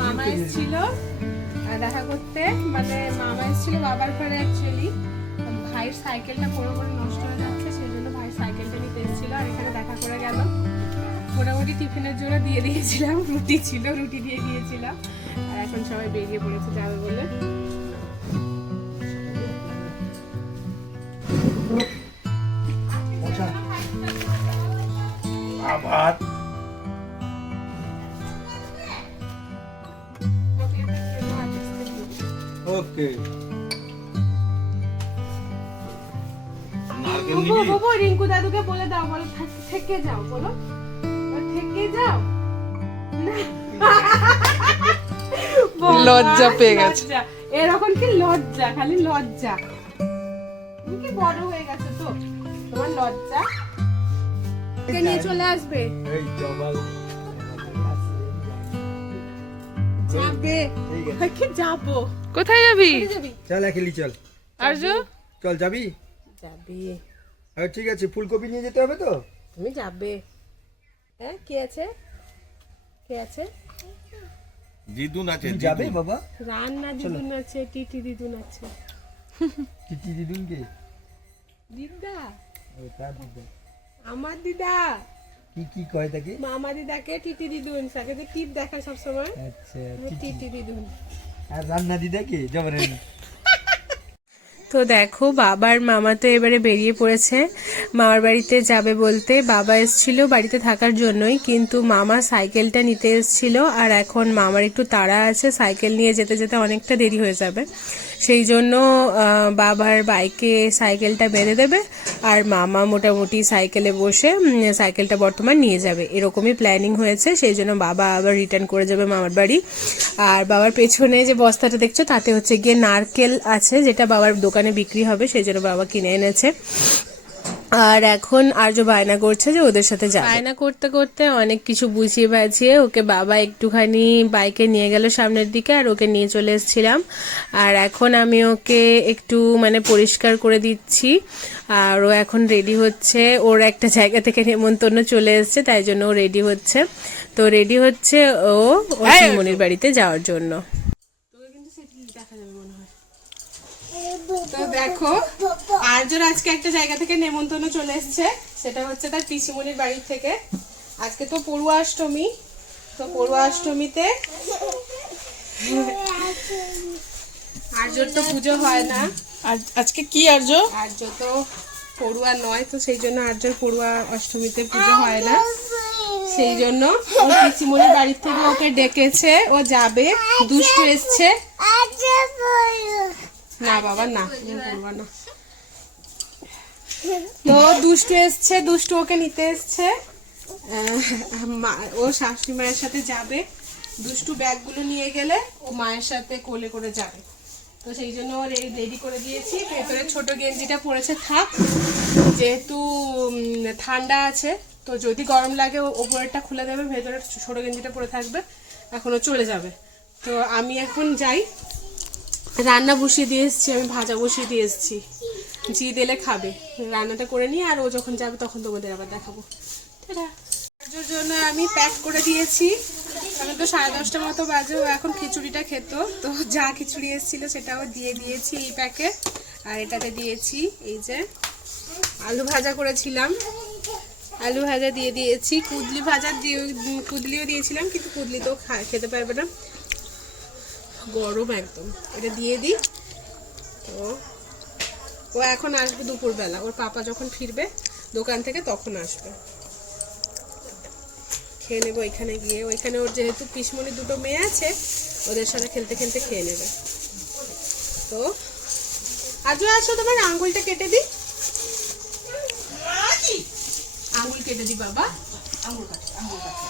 মামা এসেছিল দেখা করতে, মানে মামা এসেছিল বাবার ঘরে। অ্যাকচুয়ালি ভাইয়ের সাইকেলটা পড়ে পড়ে নষ্ট হয়ে যাচ্ছে, সেই জন্য ভাইয়ের সাইকেলটা নিতে এসেছিল আর এখানে দেখা করে গেল। মোটামুটি টিফিনের জন্য দিয়ে দিয়েছিলাম, রুটি ছিল, রুটি দিয়ে দিয়েছিলাম। আর এখন সবাই বেরিয়ে পড়েছে যাবে বলে। আবার ওকে রিঙ্কু দাদুকে বলে দাও, বলো থেকে যাও, বলো থেকে যাও। লজ্জা পেয়ে গেছে। এরকম কি লজ্জা, খালি লজ্জা। তুমি কি বড় হয়ে গেছে তো, তোমার লজ্জা। নিয়ে চলে আসবে, যাবে কি যাবো। কোথায় যাবি? চল খেলি, চল আরজু, চল যাবি? যাবি? ঠিক আছে, ফুলকপি নিয়ে যেতে হবে তো। তুমি যাবে? হ্যাঁ, কে আছে? কে আছে? দিদুন আছে। যাবে বাবা? রান্না দিদুন আছে, টিটি দিদুন আছে। টিটি দিদুন কে? দিদা, ও তার দিদা। আমার দিদা। কি কি কয় তাকে? মামা দিদাকে টিটি দিদুন, তাকে তো টিপ দেখায় সব সময়। আচ্ছা, টিটি দিদুন। আর রান্না দিদা কে? জবরানি। তো দেখো, বাবার মামা তো এবারে বেরিয়ে পড়েছে মামার বাড়িতে যাবে বলতে। বাবা এসেছিল বাড়িতে থাকার জন্যই, কিন্তু মামা সাইকেলটা নিতে এসেছিল আর এখন মামার একটু তাড়া আছে, সাইকেল নিয়ে যেতে যেতে অনেকটা দেরি হয়ে যাবে। সেই জন্য বাবার বাইকে সাইকেলটা বেঁধে দেবে আর মামা মোটামুটি সাইকেলে বসে সাইকেলটা বর্তমান নিয়ে যাবে, এরকমই প্ল্যানিং হয়েছে। সেই জন্য বাবা আবার রিটার্ন করে যাবে মামার বাড়ি। আর বাবার পেছনে যে বস্তাটা দেখছো তাতে হচ্ছে গিয়ে নারকেল আছে, যেটা বাবার দোকানে বিক্রি হবে, সেই জন্য বাবা কিনে এনেছে। আর এখন আর্য বায়না করছে যে ওদের সাথে যাবে। বায়না করতে করতে অনেক কিছু বুঝিয়ে বাঝিয়ে ওকে বাবা একটুখানি বাইকে নিয়ে গেল সামনের দিকে, আর ওকে নিয়ে চলে এসেছিলাম। আর এখন আমি ওকে একটু মানে পরিষ্কার করে দিচ্ছি, আর ও এখন রেডি হচ্ছে। ওর একটা জায়গা থেকে নেমন্তন্ন চলে এসছে, তাই জন্য ও রেডি হচ্ছে। তো রেডি হচ্ছে ও মনির বাড়িতে যাওয়ার জন্য। তো দেখো, আর্যর আজকে একটা জায়গা থেকে নেমন্তন্ন চলে এসছে, সেটা হচ্ছে তার পিসিমণির বাড়ি থেকে। আজকে তো পড়ুয়া অষ্টমী, তো পড়ুয়া অষ্টমীতে আর্যর তো পুজো হয় না। আজকে কি আর্য? আর্য তো পড়ুয়া নয়, তো সেই জন্য আর্যর পড়ুয়া অষ্টমীতে পুজো হয় না। সেই জন্য ওর পিসিমণির বাড়ি থেকে ওকে ডেকেছে, ও যাবে। দুষ্টু এসছে। না বাবা না, পড়বা না। তো দুষ্টু এসছে, দুষ্টু ওকে নিতে এসছে। ও শাশুড়ি মায়ের সাথে যাবে। দুষ্টু ব্যাগগুলো নিয়ে গেলে ও মায়ের সাথে কোলে করে যাবে। তো সেই জন্য রেডি করে দিয়েছি। ভেতরে ছোট গেঞ্জিটা পরেছে থাক, যেহেতু ঠান্ডা আছে, তো যদি গরম লাগে ওপরেরটা খুলে দেবে, ভেতরে ছোট গেঞ্জিটা পরে থাকবে, এখনো চলে যাবে। তো আমি এখন যাই, রান্না বসিয়ে দিয়ে এসেছি, আমি ভাজা বসিয়ে দিয়ে এসেছি। জি দিলে খাবে, রান্নাটা করে নিয়ে আর ও যখন যাবে তখন তোমাদের আবার দেখাবো। ওর জন্য আমি প্যাক করে দিয়েছি। এখন তো 10:30 মতো বাজে, ও এখন খিচুড়িটা খেত, তো যা খিচুড়ি এসেছিল সেটাও দিয়ে দিয়েছি এই প্যাকে। আর এটাতে দিয়েছি এই যে আলু ভাজা করেছিলাম, আলু ভাজা দিয়ে দিয়েছি। কুদলি ভাজা দিয়ে, কুদলিও দিয়েছিলাম, কিন্তু কুদলি তো খেতে পারবে না, গরম একদম। এটা দিয়ে দিই। তো ও এখন আসবে দুপুরবেলা, ওর পাপা যখন ফিরবে দোকান থেকে তখন আসবে। খেয়ে নেবো এখানে গিয়ে। ওইখানে ওর যেহেতু পিসমণি দুটো মেয়ে আছে, ওদের সাথে খেলতে খেলতে খেয়ে নেবে। তো আজও আসো, তোমার আঙ্গুলটা কেটে দিই, আঙ্গুল কেটে দিই বাবা, আঙ্গুল কাটে, আঙ্গুল কাটে।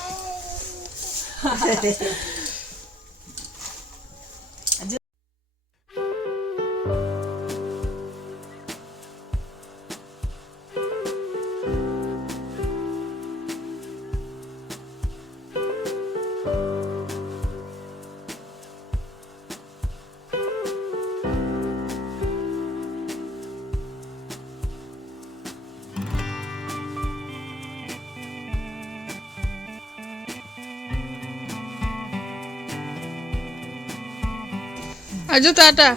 আর্য টাটা।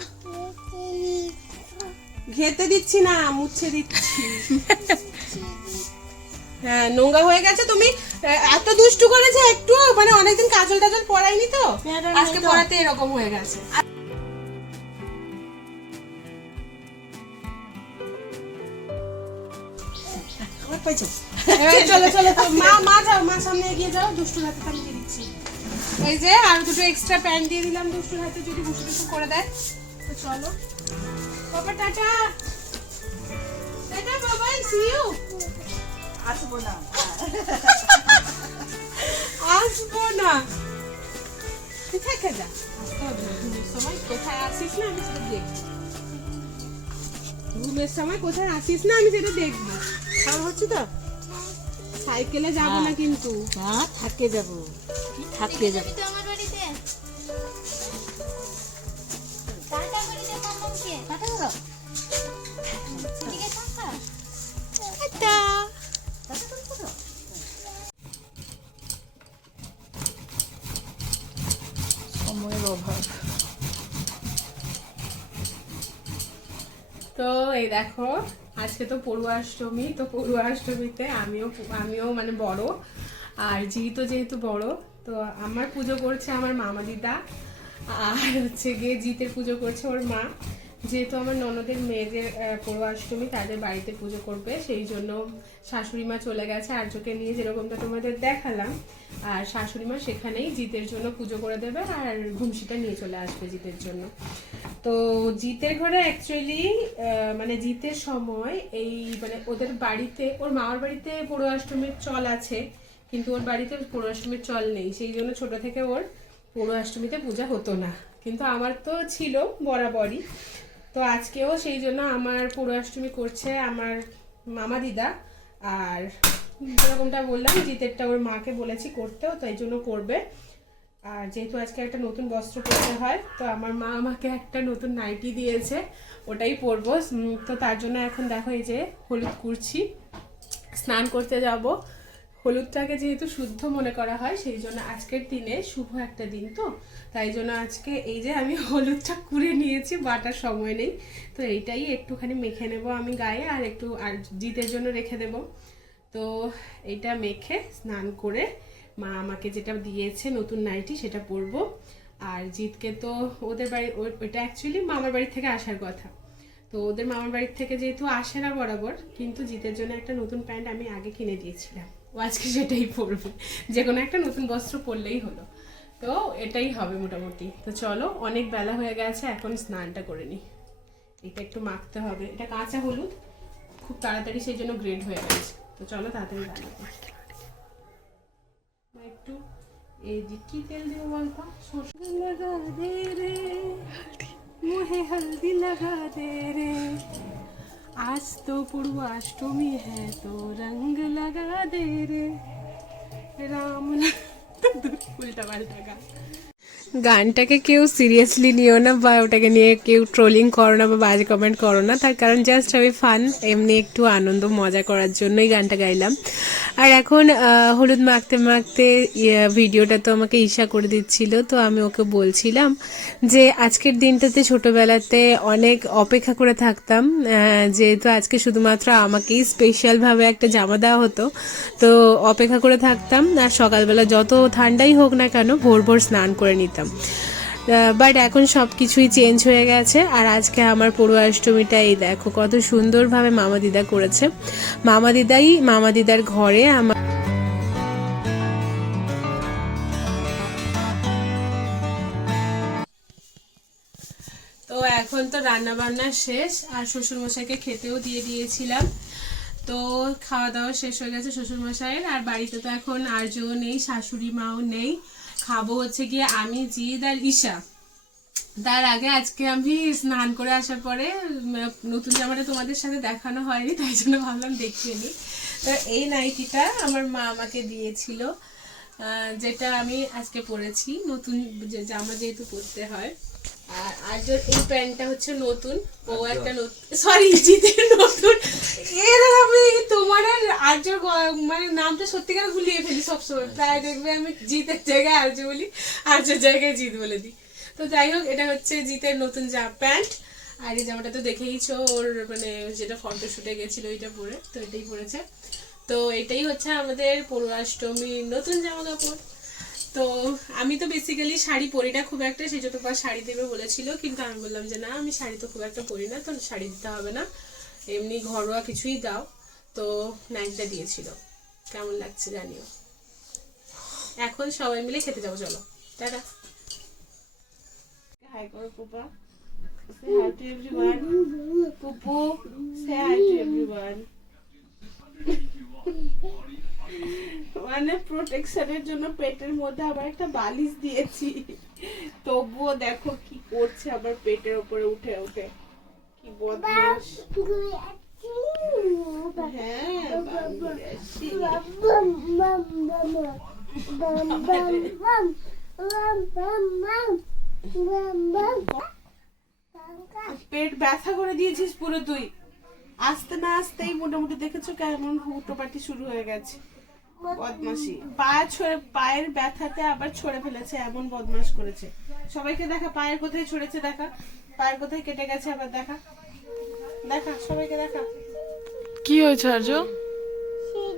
ঘেতে দিচ্ছি না, মুছে দিচ্ছি। হ্যাঁ, নোংরা হয়ে গেছে। তুমি এত দুষ্টু করেছে একটু, মানে অনেকদিন কাজল টাজল পরাইনি তো, আজকে পরাতে এরকম হয়ে গেছে। এবার চলো চলো তো, মা যাও, মা সামনে এগিয়ে যাও, দুষ্টুর হাতে আমি দিয়ে দিচ্ছি। এই যে আর দুটো এক্সট্রা প্যান্ট দিয়ে দিলাম দুষ্টুর হাতে, যদি বুসু টুসু করে দেয়। তো চলো বাবা, টাটা টাটা বাবাই, সি ইউ। আসবো না থেকে যা, ঘুমের সময় কোথায় আসিস না আমি সেটা দেখবো, ঘুমের সময় কোথায় আসিস না আমি সেটা দেখবো। খাওয়া হচ্ছে তো, সাইকেলে যাবো না কিন্তু, থাকে যাবো, থাকে যাবো। আমার বাড়িতে টাটা করে দে মাম্মাকে, টাটা করো, ঠিক আছে টাটা, টাটা টাটা করো। সময়ের অভাব। তো এই দেখো, আজকে তো পড়ুয়াষ্টমী, তো পড়ুয়াষ্টমীতে আমিও মানে বড়, আর যেহেতু বড়, তো আমার পুজো করছে আমার মামা দিদা, আর হচ্ছে গিয়ে জিতের পুজো করছে ওর মা। যেহেতু আমার ননদের মেয়েদের পড়ুয়াষ্টমী, তাদের বাড়িতে পুজো করবে, সেই জন্য শাশুড়ি মা চলে গেছে আর্যকে নিয়ে, যেরকমটা তোমাদের দেখালাম। আর শাশুড়ি মা সেখানেই জিতের জন্য পুজো করে দেবে, আর ঘুমসিটা নিয়ে চলে আসবে জিতের জন্য। তো জিতের ঘরে অ্যাকচুয়ালি মানে জিতের সময় এই মানে ওদের বাড়িতে, ওর মামার বাড়িতে পড়ুয়াষ্টমীর চল আছে, কিন্তু ওর বাড়িতে পড়ুয়াষ্টমীর চল নেই, সেই জন্য ছোট থেকে ওর পড়ুয়াষ্টমীতে পূজা হতো না। কিন্তু আমার তো ছিল বরাবরই, তো আজকেও সেই জন্য আমার পড়ুয়াষ্টমী করছে আমার মামা দিদা। আর যেরকমটা বললাম, জিতেরটা ওর মাকে বলেছি করতেও, তাই জন্য করবে। আর যেহেতু আজকে একটা নতুন বস্ত্র পরতে হয়, তো আমার মা আমাকে একটা নতুন নাইটি দিয়েছে, ওটাই পরবো। তো তার জন্য এখন দেখো এই যে হলুদ করছি, স্নান করতে যাব। হলুদটাকে যেহেতু শুদ্ধ মনে করা হয়, সেই জন্য আজকের দিনে শুভ একটা দিন, তো তাই জন্য আজকে এই যে আমি হলুদটা কুড়ে নিয়েছি, বাটার সময় নেই, তো এইটাই একটুখানি মেখে নেব আমি গায়ে, আর একটু আর জিতের জন্য রেখে দেব। তো এইটা মেখে স্নান করে মা আমাকে যেটা দিয়েছে নতুন নাইটি, সেটা পরবো। আর জিতকে তো ওদের বাড়ি, ওইটা অ্যাকচুয়ালি মামার বাড়ি থেকে আসার কথা, তো ওদের মামার বাড়ির থেকে যেহেতু আসে না বরাবর, কিন্তু জিতের জন্য একটা নতুন প্যান্ট আমি আগে কিনে দিয়েছিলাম, ও আজকে সেটাই পরবে, যে কোনো একটা নতুন বস্ত্র পরলেই হলো। তো এটাই হবে মোটামুটি। তো চলো, অনেক বেলা হয়ে গেছে, এখন স্নানটা করে নিই। এটা একটু মাখতে হবে, এটা কাঁচা হলুদ, খুব তাড়াতাড়ি সেই জন্য গ্রেড হয়ে গেছে। তো চলো তাড়াতাড়ি বানাবো। একটু এই যে কি তেল দেবো বলতো, সরষে লাগা দে রে, মুহে হলদি লাগা দে রে, आज तो पूर्वाष्टमी है तो रंग लगा दे रे राम। उल्टा पाल्टा गान, গানটাকে কেউ সিরিয়াসলি নিও না, বা ওটাকে নিয়ে কেউ ট্রোলিং করো না বা বাজে কমেন্ট করো না, তার কারণ জাস্ট আমি ফান, এমনি একটু আনন্দ মজা করার জন্যই গানটা গাইলাম। আর এখন হলুদ মাখতে মাখতে ভিডিওটা তো আমাকে ঈশা করে দিচ্ছিল, তো আমি ওকে বলছিলাম যে আজকের দিনটাতে ছোটবেলাতে অনেক অপেক্ষা করে থাকতাম, যেহেতু আজকে শুধুমাত্র আমাকেই স্পেশালভাবে একটা জামা দেওয়া হতো, তো অপেক্ষা করে থাকতাম। আর সকালবেলা যত ঠান্ডাই হোক না কেন, ভোর ভোর স্নান করে নিতাম। বাট এখন সব কিছুই চেঞ্জ হয়ে গেছে। আর আজকে আমার পড়ুয়াষ্টমীটা এই দেখো কত সুন্দরভাবে মামা দিদা করেছে। মামা দিদার ঘরে আমার তো এখন তো রান্না বান্না শেষ, আর শ্বশুরমশাইকে খেতেও দিয়ে দিয়েছিলাম। তো খাওয়া দাওয়া শেষ হয়ে গেছে শ্বশুরমশাইয়ের, আর বাড়িতে তো এখন আর্যও নেই, শাশুড়ি মাও নেই, খাবো হচ্ছে গিয়ে আমি, জিদ আর ঈশা। তার আগে আজকে আমি স্নান করে আসার পরে নতুন জামাটা তোমাদের সাথে দেখানো হয়নি, তাই জন্য ভাবলাম দেখিয়ে নিই। তো এই নাইটিটা আমার মা আমাকে দিয়েছিল, যেটা আমি আজকে পরেছি, নতুন জামা যেহেতু পরতে হয়। আর আর্যর এই প্যান্টটা হচ্ছে নতুন, ও একটা সরি জিতের নতুন। এর আমি তোমার আর আর্যর মানে নামটা সত্যিকার ভুলিয়ে ফেলি সবসময়, প্রায় দেখবে আমি জিতের জায়গায় আর্য বলি, আর্যের জায়গায় জিত বলে দিই। তো যাই হোক, এটা হচ্ছে জিতের নতুন প্যান্ট। আর এই জামাটা তো দেখেইছো, ওর মানে যেটা ফটোশুটে গেছিল ওইটা পরে, তো এটাই পরেছে। তো এটাই হচ্ছে আমাদের পৌরাষ্টমীর নতুন জামা কাপড়। তো আমি তো বেসিক্যালি শাড়ি পরি না খুব একটা, সেই জন্য তোমার শাড়ি দেবে বলেছিল, কিন্তু আমি বললাম যে না, আমি শাড়ি তো খুব একটা পরি না, তো শাড়ি দিতে হবে না, এমনি ঘরোয়া কিছুই দাও। তো নাইটটা দিয়েছিল, কেমন লাগছে জানিও। এখন সবাই মিলে খেতে যাবো, চলো টাটা। হাই করো পুপা, say hi to everyone. পুপু, say hi to everyone. মানে প্রোটেকশনের জন্য পেটের মধ্যে আবার একটা বালিশ দিয়েছি, তবুও দেখো কি করছে, আবার পেটের উপরে উঠে উঠে, কি বদমাশ। হ্যাঁ, বাবুরে আসি। পেট ব্যথা করে দিয়েছিস পুরো তুই, আসতে না আসতেই মোটামুটি দেখেছো কেমন হুটোপাটি শুরু হয়ে গেছে, বদমাশি। পায়ের ব্যথাতে আবার ছড়ে ফেলেছে, এমন বদমাশ করেছে। সবাইকে দেখা, পায়ের কোথায় ছড়েছে দেখা, পায়ের কোথায় কেটে গেছে, আবার দেখা দেখা, সবাইকে দেখা। কি হয়েছে আর্য?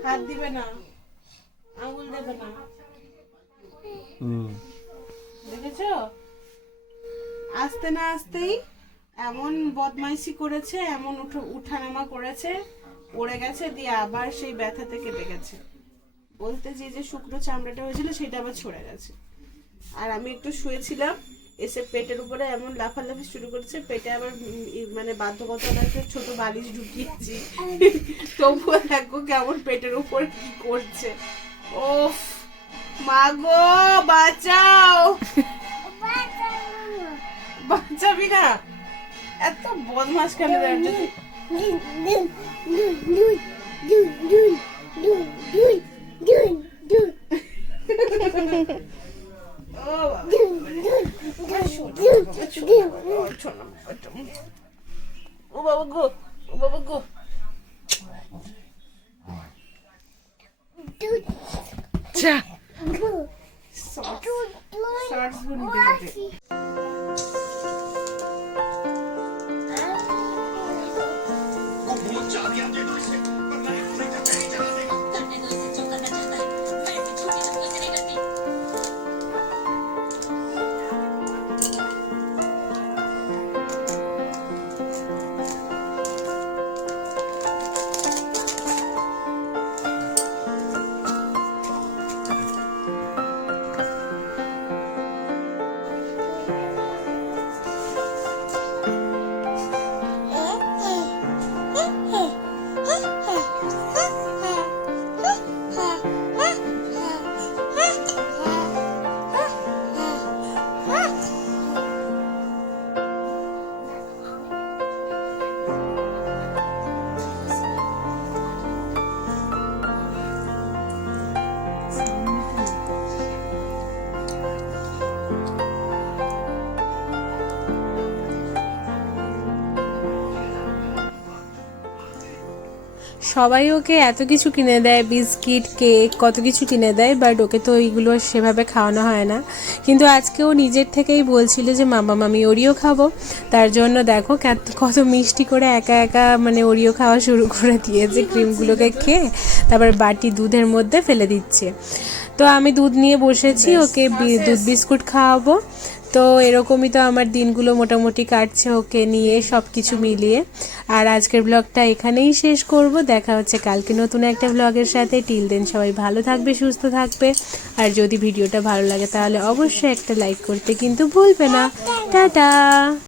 হাত দিবে না, আঙুল দেবে না, দেখেছো? আসতে না আসতেই এমন বদমাইশি করেছে, এমন উঠানামা করেছে, পড়ে গেছে, দিয়ে আবার সেই ব্যথাতে কেটে গেছে। বলতে যে শুকনো চামড়াটা হয়েছিল সেটা আবার ছড়ে গেছে। আর আমি একটু শুয়েছিলাম, এসে পেটের উপরে এমন লাফালাফি শুরু করেছে, পেটে আবার মানে বাধ্যকতার একটা ছোট বালিশ ঢুকিয়েছি, তবুও দেখো কেমন পেটের উপর কি করছে। ওফ মা গো, বাঁচাও, বাঁচাবি না, এত বদমাস কেন রে? ও বাবা গো, ও বাবা গো। যা শর্টস গুলো দিতে সবাই ওকে এত কিছু কিনে দেয়, বিস্কিট, কেক, কত কিছু কিনে দেয়, বাট ওকে তো ওইগুলো সেভাবে খাওয়ানো হয় না। কিন্তু আজকে ও নিজের থেকেই বলছিল যে মামা আমি ওরিও খাবো, তার জন্য দেখো কত মিষ্টি করে একা একা মানে ওরিও খাওয়া শুরু করে দিয়েছে, ক্রিমগুলোকে খেয়ে তারপর বাটি দুধের মধ্যে ফেলে দিচ্ছে। তো আমি দুধ নিয়ে বসেছি, ওকে দুধ বিস্কুট খাওয়াবো। তো এরকমই তো আমার দিনগুলো মোটামুটি কাটছে ওকে নিয়ে, সব কিছু মিলিয়ে। আর আজকের ব্লগটা এখানেই শেষ করব, দেখা হচ্ছে কালকে নতুন একটা ব্লগের সাথে। টিল দেন সবাই ভালো থাকবে, সুস্থ থাকবে। আর যদি ভিডিওটা ভালো লাগে তাহলে অবশ্যই একটা লাইক করতে কিন্তু ভুলবে না। টাটা।